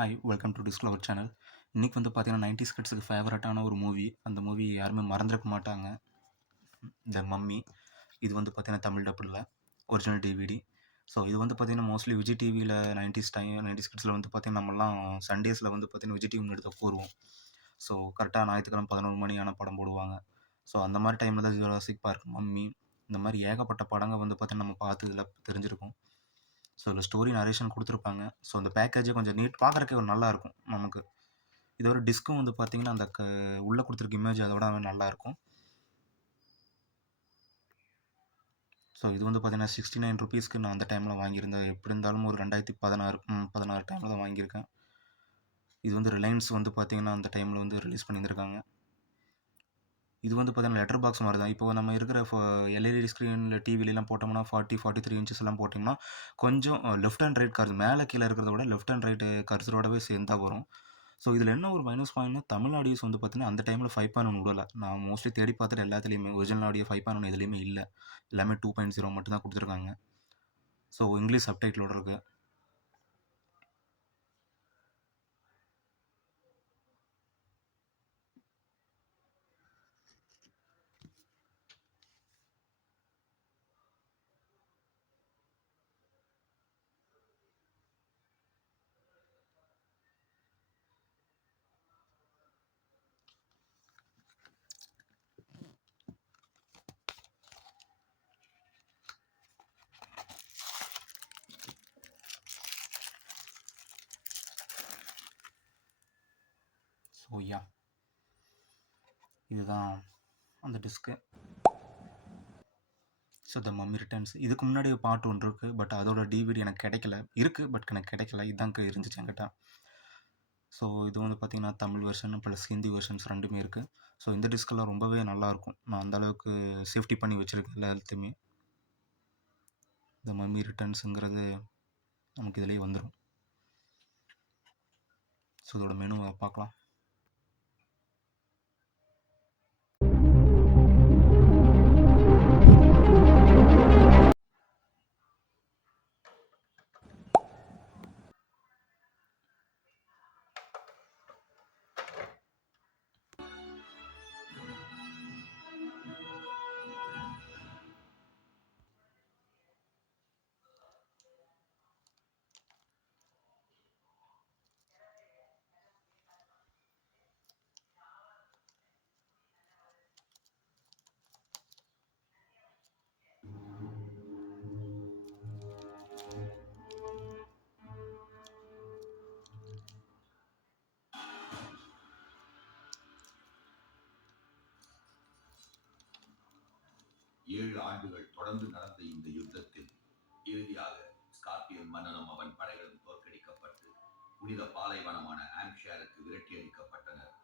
Hi welcome to Discover channel. இன்றைக்கி வந்து பார்த்தீங்கன்னா 90s கிட்ஸுக்கு ஃபேவரட்டான ஒரு மூவி. அந்த மூவி யாருமே மறந்துருக்க மாட்டாங்க. The mummy. இது வந்து பார்த்தீங்கன்னா தமிழ் டப்புல ஒரிஜினல் டிவிடி. ஸோ இது வந்து பார்த்தீங்கன்னா மோஸ்ட்லி விஜய் டிவியில் 90s கிட்ஸில் வந்து பார்த்தீங்கன்னா நம்மலாம் சண்டேஸில் வந்து பார்த்தீங்கன்னா விஜய் டிவி எடுத்து கூறுவோம். ஸோ கரெக்டாக ஞாயிற்றுக்கிழமை 11 மணியான படம் போடுவாங்க. ஸோ அந்த மாதிரி டைமில் தான் ஜுராசிக் பார்க், மம்மி இந்த மாதிரி ஏகப்பட்ட படங்கள் வந்து பார்த்தீங்கன்னா நம்ம பார்த்து இதில் தெரிஞ்சிருக்கோம். ஸோ இதில் ஸ்டோரி நரேஷன் கொடுத்துருப்பாங்க. ஸோ அந்த பேக்கேஜே கொஞ்சம் நீட் பார்க்குறக்கே ஒரு நல்லாயிருக்கும் நமக்கு. இதோட டிஸ்க்கும் வந்து பார்த்தீங்கன்னா அந்த உள்ளே கொடுத்துருக்க இமேஜ் அதோட நல்லாயிருக்கும். ஸோ இது வந்து பார்த்தீங்கன்னா ₹69 நான் அந்த டைமில் வாங்கியிருந்தேன். எப்படி இருந்தாலும் ஒரு 2016 டைமில் தான் வாங்கியிருக்கேன். இது வந்து ரிலையன்ஸ் வந்து பார்த்தீங்கன்னா அந்த டைமில் வந்து ரிலீஸ் பண்ணியிருந்திருக்காங்க. இது வந்து பார்த்தீங்கன்னா லெட்டர் பாக்ஸ் மாதிரி தான். இப்போ நம்ம இருக்கிற எல்இடி ஸ்க்ரீனில் டிவிலலாம் போட்டோம்னா 43 இன்ச்சஸ்லாம் போட்டிங்கன்னா கொஞ்சம் லெஃப்ட் அண்ட் ரைட் கர்சர் மேலே கீழே இருக்கிறத விட லெஃப்ட் அண்ட் ரைட்டு கர்சரோடவே சேர்ந்தா வரும். ஸோ இதில் என்ன ஒரு மைனஸ் பாயிண்ட்னா தமிழ் ஆடியோஸ் வந்து பார்த்தீங்கன்னா அந்த டைமில் 5.1 விடல. நான் மோஸ்ட்லி தேடி பார்த்துட்டு எல்லாத்துலேயுமே ஒரிஜினல் ஆடியோ 5.1 எதுலேயுமே இல்லை. எல்லாமே 2.0 மட்டும் தான் கொடுத்துருக்காங்க. ஸோ இங்கிலீஷ் சப்டைட்டிலோட இருக்கு. ஸோ இதுதான் அந்த disc. So the mummy returns. இதுக்கு முன்னாடி பார்ட் 1 இருக்குது. பட் அதோட டிவிடி எனக்கு கிடைக்கல. இருக்குது பட் எனக்கு கிடைக்கல. இதாங்க இருந்துச்சு என்கிட்ட. ஸோ இது வந்து பார்த்தீங்கன்னா Tamil version plus Hindi versions 2மே இருக்குது. ஸோ இந்த டிஸ்கெல்லாம் ரொம்பவே நல்லாயிருக்கும். நான் அந்தளவுக்கு சேஃப்டி பண்ணி வச்சுருக்கேன் எல்லாத்தையுமே. இந்த மம்மி ரிட்டர்ன்ஸுங்கிறது நமக்கு இதிலேயே வந்துடும். ஸோ இதோட மெனுவை பார்க்கலாம். ஏழு ஆண்டுகள் தொடர்ந்து நடந்த இந்த யுத்தத்தில் இறுதியாக ஸ்கார்பியன் மன்னனும் அவன் படைகளும் தோற்கடிக்கப்பட்டு புனித பாலைவனமான ஆம்ஷேருக்கு விரட்டி அடிக்கப்பட்டனர்.